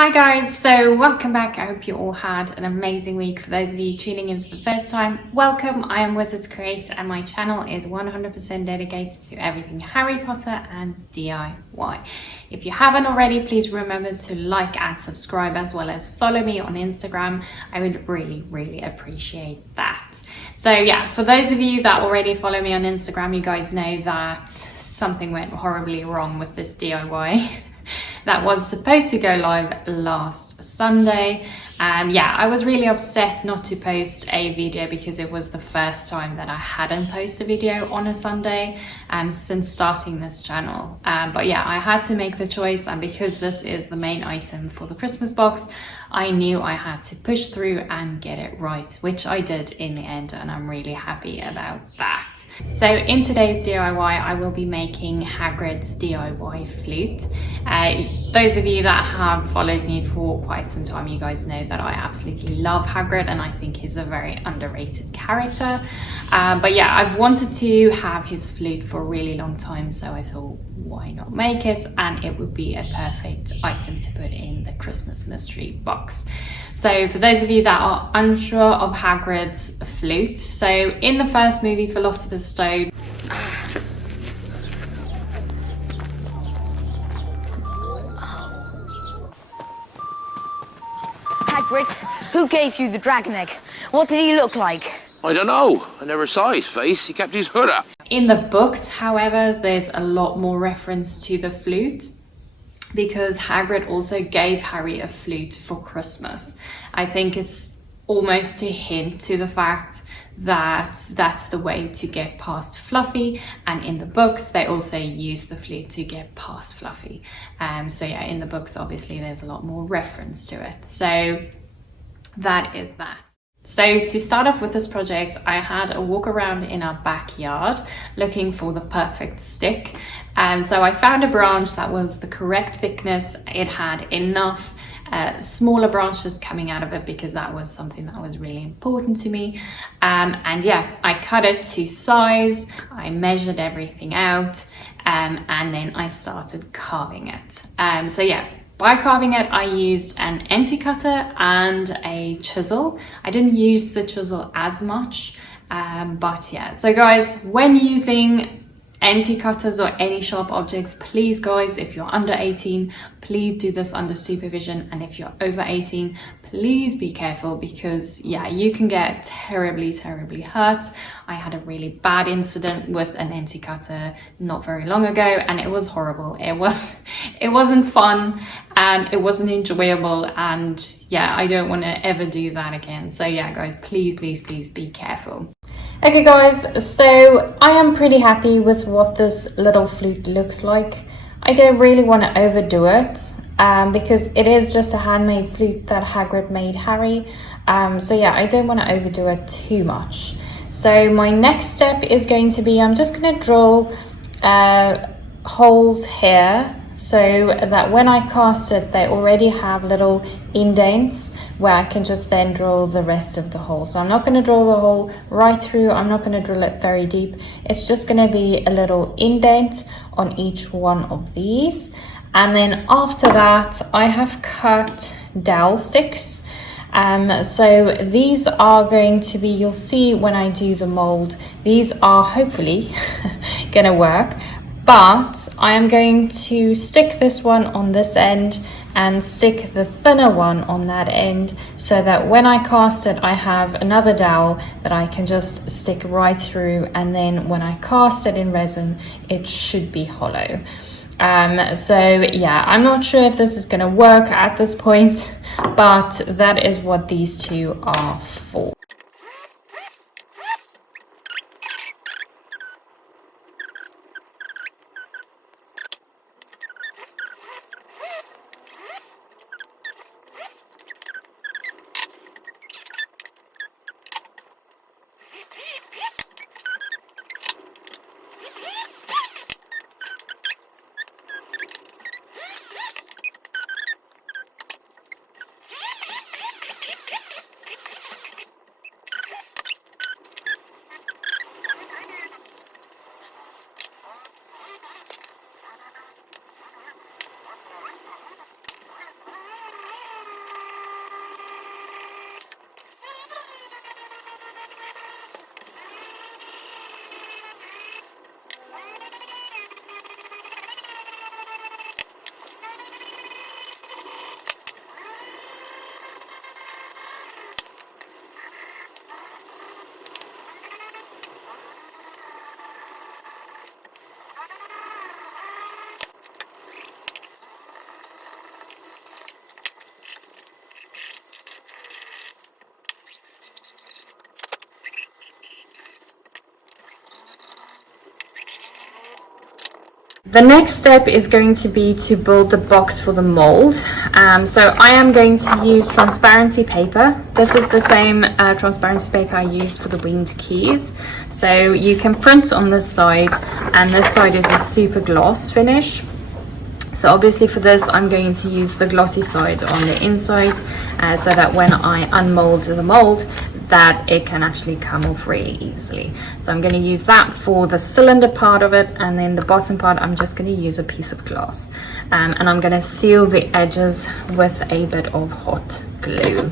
Hi guys, so welcome back. I hope you all had an amazing week. For those of you tuning in for the first time, welcome. I am Wizards Create and my channel is 100% dedicated to everything Harry Potter and DIY. If you haven't already, please remember to like and subscribe as well as follow me on Instagram. I would really appreciate that. So yeah, for those of you that already follow me on Instagram, you guys know that something went horribly wrong with this DIY. That was supposed to go live last Sunday. Yeah, I was really upset not to post a video because it was the first time that I hadn't posted a video on a Sunday since starting this channel. But yeah, I had to make the choice, and because this is the main item for the Christmas box, I knew I had to push through and get it right, which I did in the end, and I'm really happy about that. So in today's DIY, I will be making Hagrid's DIY flute. Those of you that have followed me for quite some time, you guys know that I absolutely love Hagrid and I think he's a very underrated character. But yeah, I've wanted to have his flute for a really long time, so I thought, why not make it? And it would be a perfect item to put in the Christmas mystery box. So for those of you that are unsure of Hagrid's flute, so in the first movie, Philosopher's Stone, Hagrid, who gave you the dragon egg? What did he look like? I don't know. I never saw his face. He kept his hood up. in the books, however, there's a lot more reference to the flute because Hagrid also gave Harry a flute for Christmas. I think it's almost to hint to the fact that that's the way to get past Fluffy, and in the books they also use the flute to get past Fluffy. So yeah, in the books obviously there's a lot more reference to it. So that is that. So to start off with this project, I had a walk around in our backyard looking for the perfect stick. And so I found a branch that was the correct thickness. It had enough smaller branches coming out of it because that was something that was really important to me. And yeah, I cut it to size, I measured everything out, and then I started carving it. So yeah, by carving it, I used an empty cutter and a chisel. I didn't use the chisel as much, but yeah. So guys, when using empty cutters or any sharp objects, please guys, if you're under 18, please do this under supervision. And if you're over 18, please be careful because yeah, you can get terribly hurt. I had a really bad incident with an empty cutter not very long ago and it was horrible. It wasn't fun and it wasn't enjoyable, and yeah, I don't want to ever do that again. So yeah guys, please be careful. Okay guys, so I am pretty happy with what this little flute looks like. I don't really want to overdo it because it is just a handmade flute that Hagrid made Harry. So yeah, I don't want to overdo it too much. So my next step is going to be, I'm just going to drill holes here so that when I cast it, they already have little indents where I can just then drill the rest of the hole. So I'm not going to drill the hole right through. I'm not going to drill it very deep. It's just going to be a little indent on each one of these. And then after that, I have cut dowel sticks. So these are going to be, you'll see when I do the mold, these are hopefully gonna work. But I am going to stick this one on this end and stick the thinner one on that end so that when I cast it, I have another dowel that I can just stick right through, and then when I cast it in resin, it should be hollow. So yeah, I'm not sure if this is going to work at this point, but that is what these two are for. The next step is going to be to build the box for the mold. So I am going to use transparency paper. This is the same transparency paper I used for the winged keys. So you can print on this side, and this side is a super gloss finish. So obviously for this I'm going to use the glossy side on the inside, so that when I unmold the mold, that it can actually come off really easily. So I'm going to use that for the cylinder part of it, and then the bottom part I'm just going to use a piece of glass, and I'm going to seal the edges with a bit of hot glue.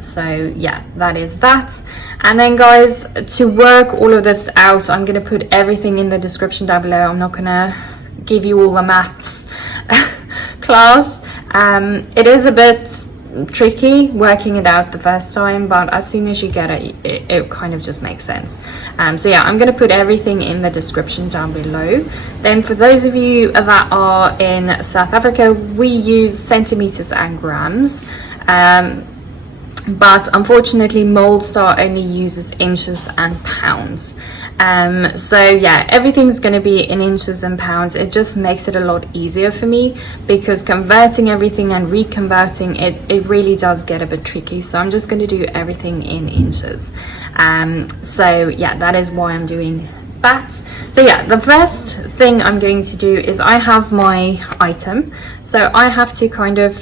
So yeah, that is that. And then guys, to work all of this out, I'm going to put everything in the description down below. I'm not going to give you all the maths class. It is a bit tricky working it out the first time, but as soon as you get it, it kind of just makes sense. So yeah, I'm going to put everything in the description down below. Then for those of you that are in South Africa, we use centimeters and grams, but unfortunately Moldstar only uses inches and pounds. So yeah, everything's going to be in inches and pounds. It just makes it a lot easier for me, because converting everything and reconverting it really does get a bit tricky. So I'm just going to do everything in inches. So yeah, that is why I'm doing that. So yeah, the first thing I'm going to do is I have my item, so I have to kind of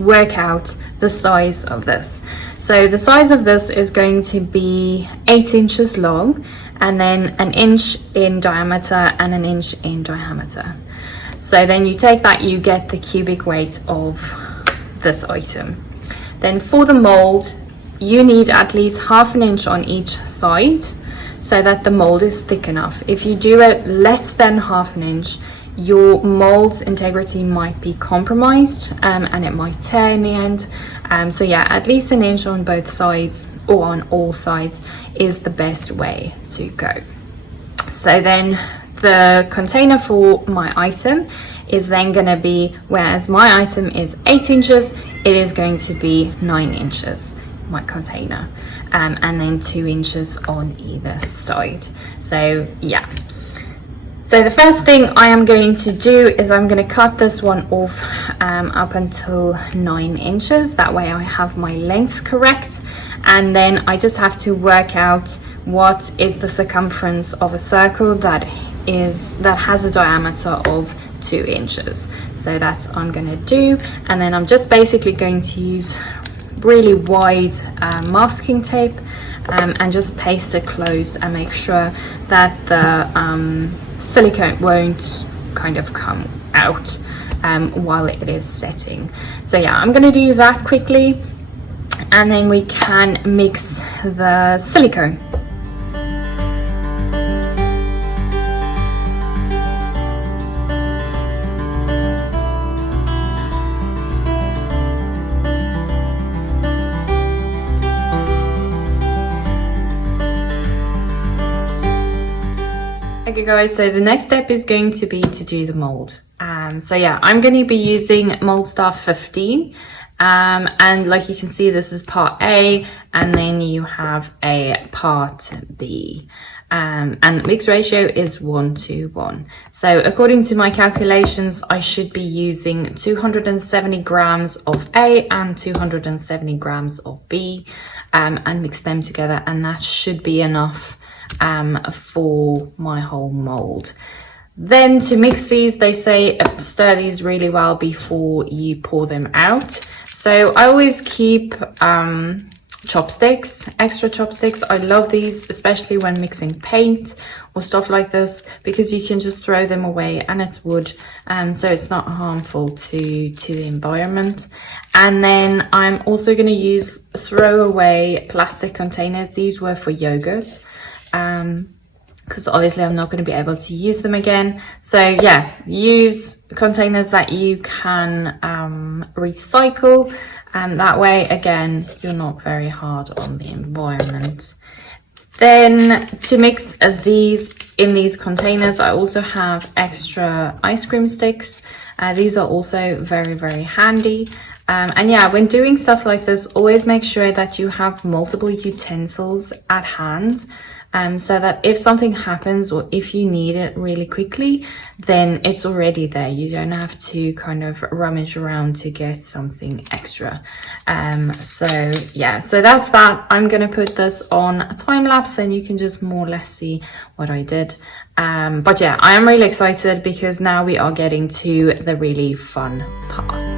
work out the size of this. So the size of this is going to be 8 inches long, and then 1 inch in diameter and 1 inch in diameter. So then you take that, you get the cubic weight of this item. Then for the mold, you need at least 1/2 inch on each side, so that the mold is thick enough. If you do it less than 1/2 inch, your mold's integrity might be compromised, and it might tear in the end. So yeah, at least 1 inch on both sides, or on all sides, is the best way to go. So then the container for my item is then going to be, whereas my item is 8 inches, it is going to be 9 inches, my container, and then 2 inches on either side. So yeah, so the first thing I am going to do is I'm going to cut this one off up until 9 inches. That way I have my length correct, and then I just have to work out what is the circumference of a circle that has a diameter of 2 inches. So that's what I'm going to do, and then I'm just basically going to use really wide masking tape, and just paste it closed and make sure that the silicone won't kind of come out while it is setting. So yeah, I'm going to do that quickly, and then we can mix the silicone. Okay guys, so the next step is going to be to do the mold. So yeah, I'm going to be using Moldstar 15, and like you can see, this is part A, and then you have a part B, and the mix ratio is 1:1. So according to my calculations, I should be using 270 grams of A and 270 grams of B, and mix them together, and that should be enough for my whole mold. Then to mix these, they say stir these really well before you pour them out. So I always keep chopsticks, extra chopsticks. I love these, especially when mixing paint or stuff like this, because you can just throw them away and it's wood, so it's not harmful to the environment. And then I'm also going to use throwaway plastic containers. These were for yogurt, because obviously I'm not going to be able to use them again. So yeah, use containers that you can recycle, and that way again you're not very hard on the environment. Then to mix these in these containers, I also have extra ice cream sticks. These are also very, very handy. And yeah, when doing stuff like this, always make sure that you have multiple utensils at hand, so that if something happens or if you need it really quickly, then it's already there. You don't have to kind of rummage around to get something extra. So yeah, so that's that. I'm gonna put this on a time lapse and you can just more or less see what I did. But yeah, I am really excited because now we are getting to the really fun part.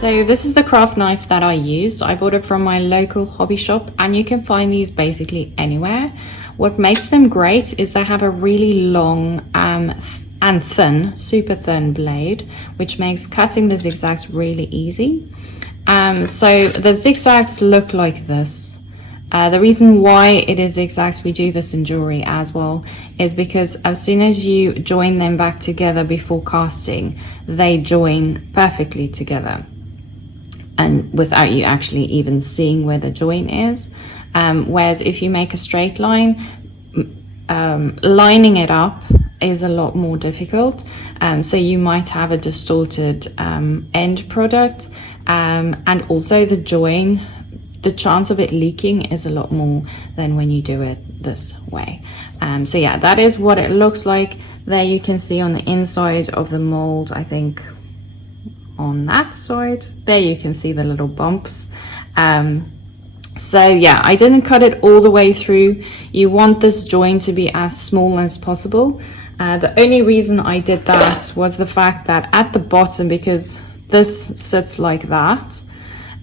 So this is the craft knife that I used. I bought it from my local hobby shop and you can find these basically anywhere. What makes them great is they have a really long and thin, super thin blade, which makes cutting the zigzags really easy. So the zigzags look like this. The reason why it is zigzags, we do this in jewelry as well, is because as soon as you join them back together before casting, they join perfectly together, and without you actually even seeing where the join is. Whereas if you make a straight line, lining it up is a lot more difficult. So you might have a distorted end product, and also the join, the chance of it leaking is a lot more than when you do it this way. So yeah, that is what it looks like. There you can see on the inside of the mold, I think on that side, there you can see the little bumps. So yeah, I didn't cut it all the way through. You want this join to be as small as possible. The only reason I did that was the fact that at the bottom, because this sits like that,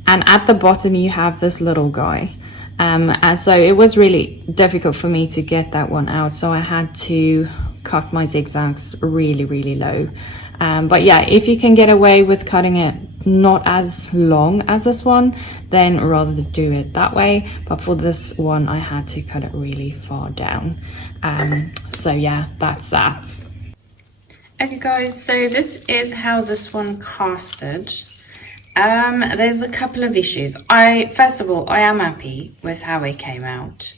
and at the bottom you have this little guy. And so it was really difficult for me to get that one out. So I had to cut my zigzags really, really low. But yeah, if you can get away with cutting it not as long as this one, then rather do it that way. But for this one, I had to cut it really far down. So yeah, that's that. Okay guys, so this is how this one casted. There's a couple of issues. First of all, I am happy with how it came out.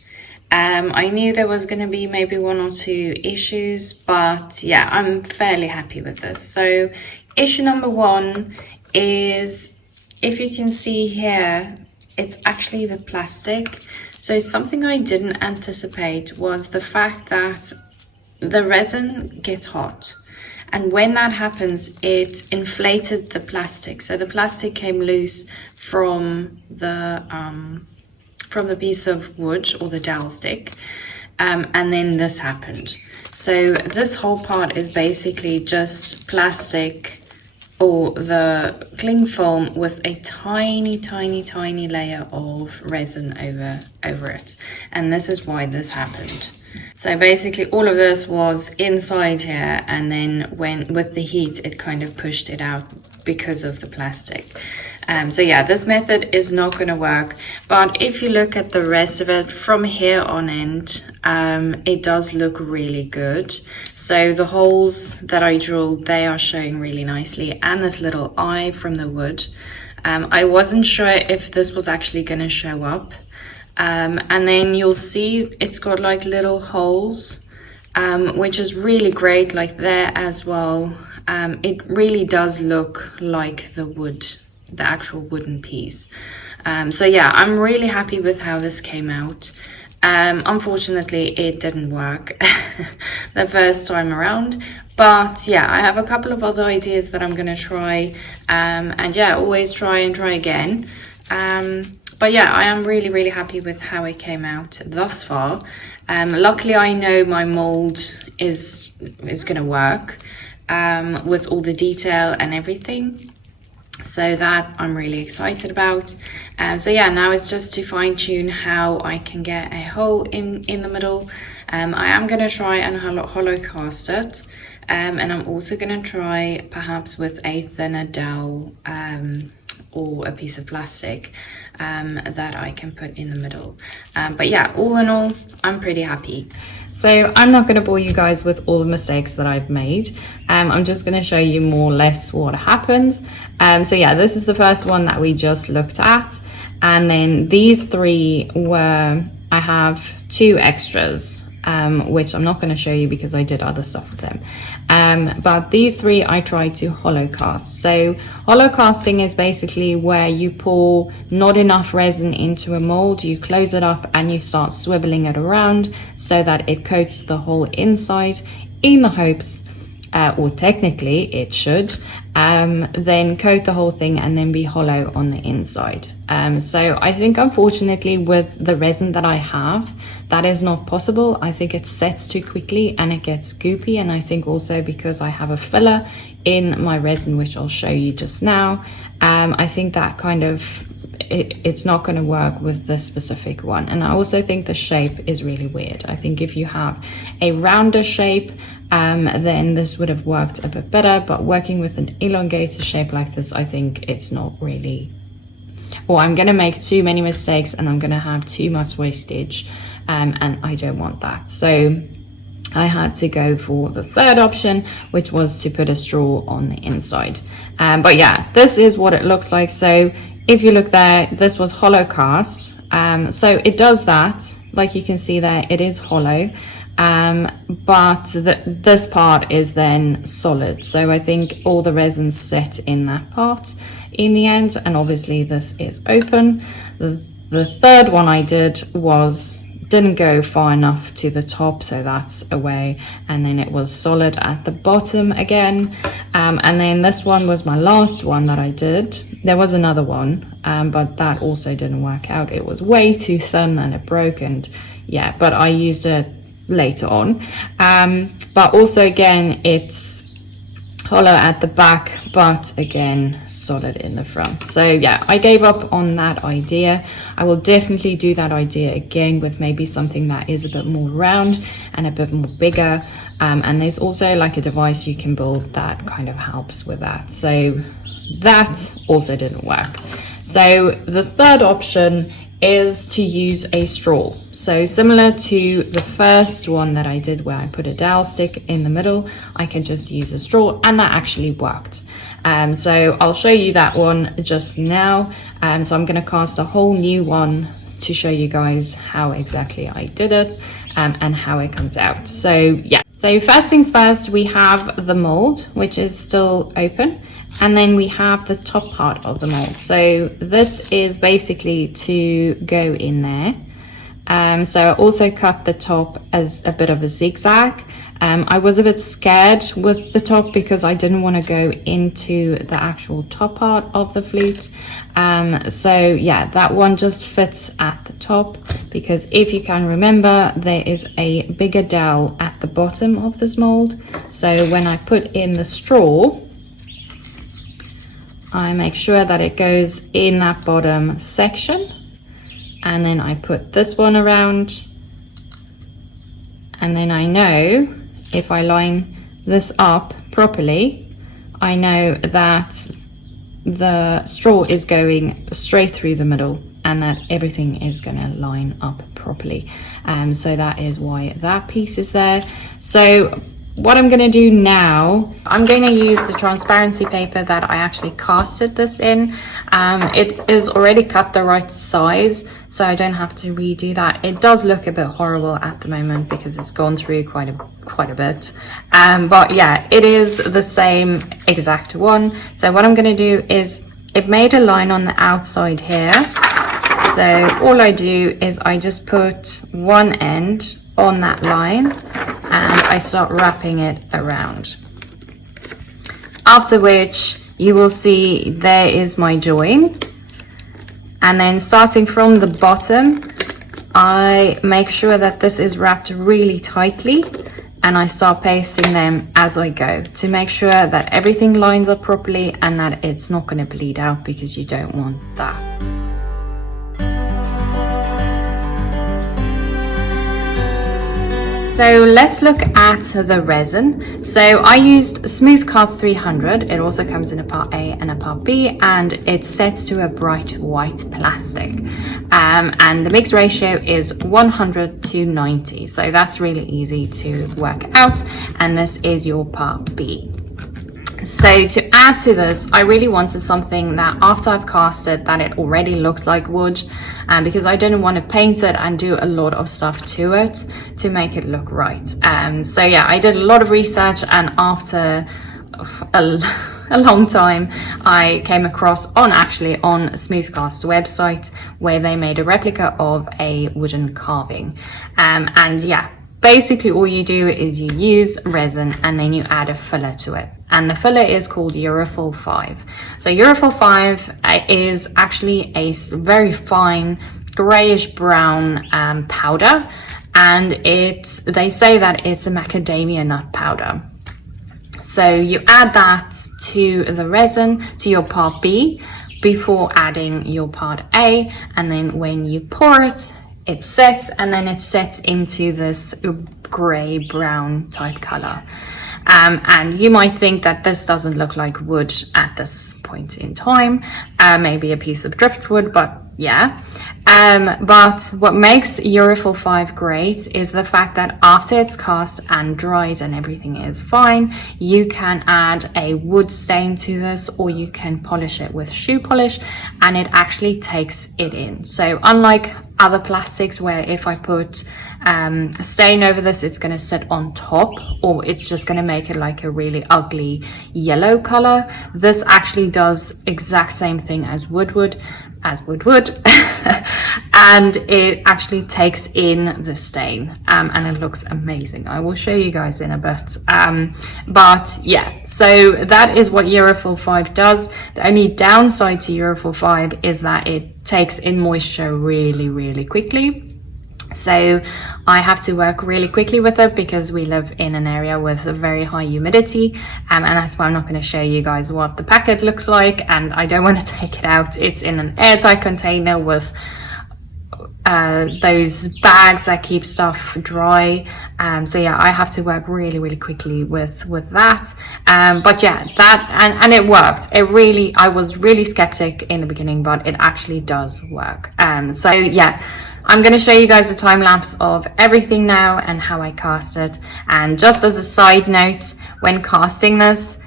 I knew there was going to be maybe one or two issues, but yeah, I'm fairly happy with this. So issue number one is, if you can see here, it's actually the plastic. So something I didn't anticipate was the fact that the resin gets hot. And when that happens, it inflated the plastic. So the plastic came loose from the piece of wood or the dowel stick, and then this happened. So this whole part is basically just plastic or the cling film with a tiny layer of resin over it, and this is why this happened. So basically all of this was inside here, and then with the heat it kind of pushed it out because of the plastic. So yeah, this method is not going to work, but if you look at the rest of it from here on end, it does look really good. So the holes that I drilled, they are showing really nicely, and this little eye from the wood. I wasn't sure if this was actually going to show up. And then you'll see it's got like little holes, which is really great, like there as well. It really does look like the wood, the actual wooden piece. So yeah, I'm really happy with how this came out. Unfortunately, it didn't work the first time around, but yeah, I have a couple of other ideas that I'm gonna try, and yeah, always try and try again. But yeah, I am really happy with how it came out thus far. Luckily, I know my mold is gonna work with all the detail and everything. So that I'm really excited about. So yeah, now it's just to fine tune how I can get a hole in the middle. I am going to try and hollow cast it. And I'm also going to try perhaps with a thinner dowel or a piece of plastic that I can put in the middle. But yeah, all in all, I'm pretty happy. So I'm not going to bore you guys with all the mistakes that I've made. I'm just going to show you more or less what happened. So yeah, this is the first one that we just looked at. And then these three were, I have 2 extras, which I'm not going to show you because I did other stuff with them. But these 3 I tried to hollow cast. So hollow casting is basically where you pour not enough resin into a mold, you close it up and you start swiveling it around so that it coats the whole inside, in the hopes, or technically it should, then coat the whole thing and then be hollow on the inside. So I think unfortunately with the resin that I have, that is not possible. I think it sets too quickly and it gets goopy, and I think also because I have a filler in my resin, which I'll show you just now, I think that kind of it's not going to work with this specific one. And I also think the shape is really weird. I think if you have a rounder shape, then this would have worked a bit better, but working with an elongated shape like this, I think it's not really, or I'm going to make too many mistakes and I'm going to have too much wastage, and I don't want that. So I had to go for the third option, which was to put a straw on the inside. But yeah, this is what it looks like. So if you look there, this was hollow cast. So it does that, like you can see there, it is hollow. But this part is then solid. So I think all the resin's set in that part in the end, and obviously this is open. The third one I did didn't go far enough to the top, so that's away, and then it was solid at the bottom again. And then this one was my last one that I did. There was another one, but that also didn't work out. It was way too thin and it broke, and yeah, but I used it later on. But also again, it's hollow at the back, but again solid in the front. So yeah, I gave up on that idea. I will definitely do that idea again with maybe something that is a bit more round and a bit more bigger, and there's also like a device you can build that kind of helps with that. So that also didn't work. So the third option is to use a straw. So similar to the first one that I did where I put a dowel stick in the middle, I can just use a straw, and that actually worked. So I'll show you that one just now. So I'm going to cast a whole new one to show you guys how exactly I did it, and how it comes out. So yeah, so first things first, we have the mold, which is still open. And then we have the top part of the mold. So this is basically to go in there. So I also cut the top as a bit of a zigzag. I was a bit scared with the top because I didn't want to go into the actual top part of the flute. So yeah, that one just fits at the top, because if you can remember, there is a bigger dowel at the bottom of this mold. So when I put in the straw, I make sure that it goes in that bottom section, and then I put this one around, and then I know if I line this up properly, I know that the straw is going straight through the middle and that everything is going to line up properly. So that is why that piece is there. So what I'm going to do now, I'm going to use the transparency paper that I actually casted this in. It is already cut the right size, so I don't have to redo that. It does look a bit horrible at the moment because it's gone through quite a bit. But yeah, it is the same exact one. So what I'm going to do is, it made a line on the outside here. So all I do is I just put one end on that line and I start wrapping it around. After which you will see there is my join, and then starting from the bottom, I make sure that this is wrapped really tightly, and I start pasting them as I go to make sure that everything lines up properly and that it's not going to bleed out, because you don't want that. So let's look at the resin. So I used Smooth Cast 300. It also comes in a part A and a part B, and it's set to a bright white plastic. And the mix ratio is 100 to 90. So that's really easy to work out. And this is your part B. So to add to this, I really wanted something that after I've cast it, that it already looks like wood, because I didn't want to paint it and do a lot of stuff to it to make it look right. So yeah, I did a lot of research, and after a long time, I came across on Smoothcast's website, where they made a replica of a wooden carving. And yeah, basically all you do is you use resin and then you add a filler to it. And the filler is called Urethane 5. So Urethane 5 is actually a very fine grayish brown powder, and they say that it's a macadamia nut powder. So you add that to the resin, to your part B, before adding your part A, and then when you pour it, it sets, and then it sets into this grey brown type color. And you might think that this doesn't look like wood at this point in time, maybe a piece of driftwood, but yeah. But what makes Urethane 5 great is the fact that after it's cast and dried and everything is fine, you can add a wood stain to this, or you can polish it with shoe polish, and it actually takes it in. So unlike other plastics, where if I put a stain over this, it's going to sit on top, or it's just going to make it like a really ugly yellow color, this actually does exact same thing as wood would, and it actually takes in the stain, and it looks amazing. I will show you guys in a bit, but yeah, so that is what Urethane 5 does. The only downside to Urethane 5 is that it takes in moisture really quickly. So I have to work really quickly with it, because we live in an area with a very high humidity, and that's why I'm not going to show you guys what the packet looks like, and I don't want to take it out. It's in an airtight container with those bags that keep stuff dry. So yeah, I have to work really quickly with that. But yeah, that and it works. I was really skeptic in the beginning, but it actually does work. So yeah, I'm going to show you guys a time lapse of everything now and how I cast it. And just as a side note, when casting this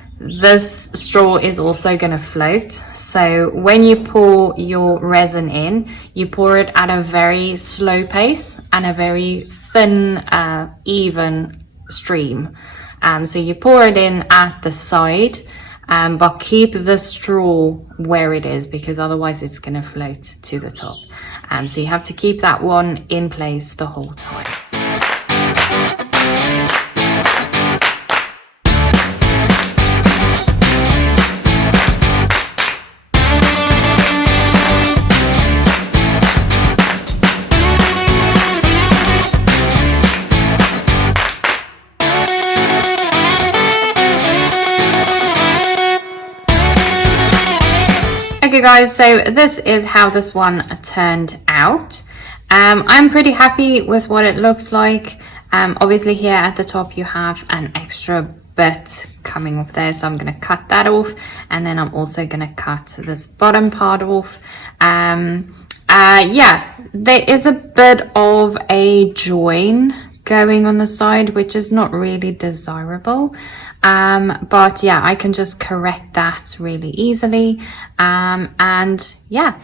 straw is also going to float. So when you pour your resin in, you pour it at a very slow pace and a very thin, even stream. So you pour it in at the side, but keep the straw where it is, because otherwise it's going to float to the top. So you have to keep that one in place the whole time. Okay guys, so this is how this one turned out. I'm pretty happy with what it looks like. Obviously here at the top you have an extra bit coming off there, so I'm going to cut that off, and then I'm also going to cut this bottom part off. Yeah, there is a bit of a join going on the side, which is not really desirable. But yeah, I can just correct that really easily. And yeah.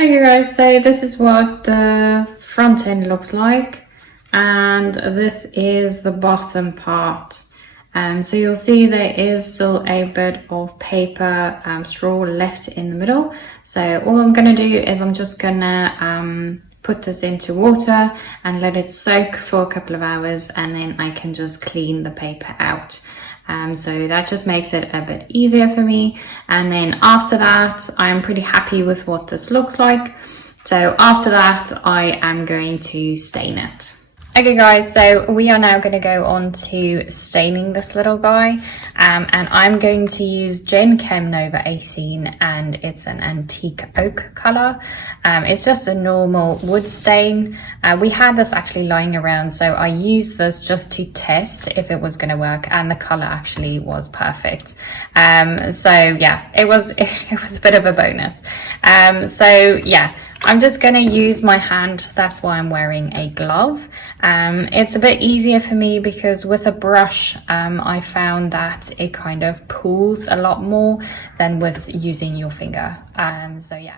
Okay guys, so this is what the front end looks like, and this is the bottom part. So you'll see there is still a bit of paper straw left in the middle. So all I'm going to do is I'm just going to put this into water and let it soak for a couple of hours, and then I can just clean the paper out. So that just makes it a bit easier for me. And then after that, I'm pretty happy with what this looks like. So after that, I am going to stain it. Okay guys, so we are now going to go on to staining this little guy, and I'm going to use Gen Chem Nova 18, and it's an antique oak color. It's just a normal wood stain. We had this actually lying around, so I used this just to test if it was going to work, and the color actually was perfect. So yeah, it was a bit of a bonus. So yeah, I'm just going to use my hand. That's why I'm wearing a glove. It's a bit easier for me because with a brush, I found that it kind of pulls a lot more than with using your finger. So yeah.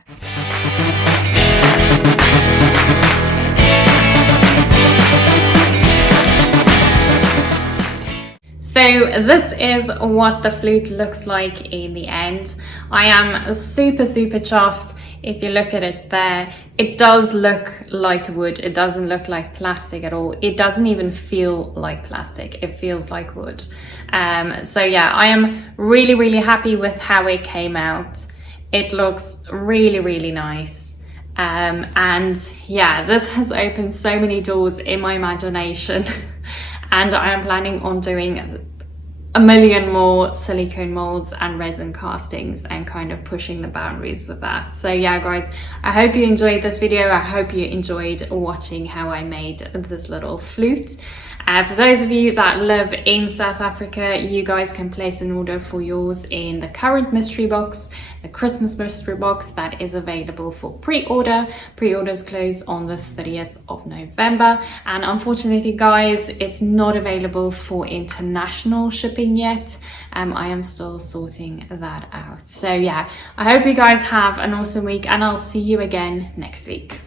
So this is what the flute looks like in the end. I am super chuffed. If you look at it there, it does look like wood. It doesn't look like plastic at all. It doesn't even feel like plastic. It feels like wood. So yeah, I am really happy with how it came out. It looks really nice. And yeah, this has opened so many doors in my imagination. And I am planning on doing a million more silicone molds and resin castings and kind of pushing the boundaries with that. So yeah guys, I hope you enjoyed this video. I hope you enjoyed watching how I made this little flute. For those of you that live in South Africa, you guys can place an order for yours in the current mystery box, the Christmas mystery box that is available for pre-order. Pre-orders close on the 30th of November. And unfortunately guys, it's not available for international shipping yet. I am still sorting that out. So yeah, I hope you guys have an awesome week, and I'll see you again next week.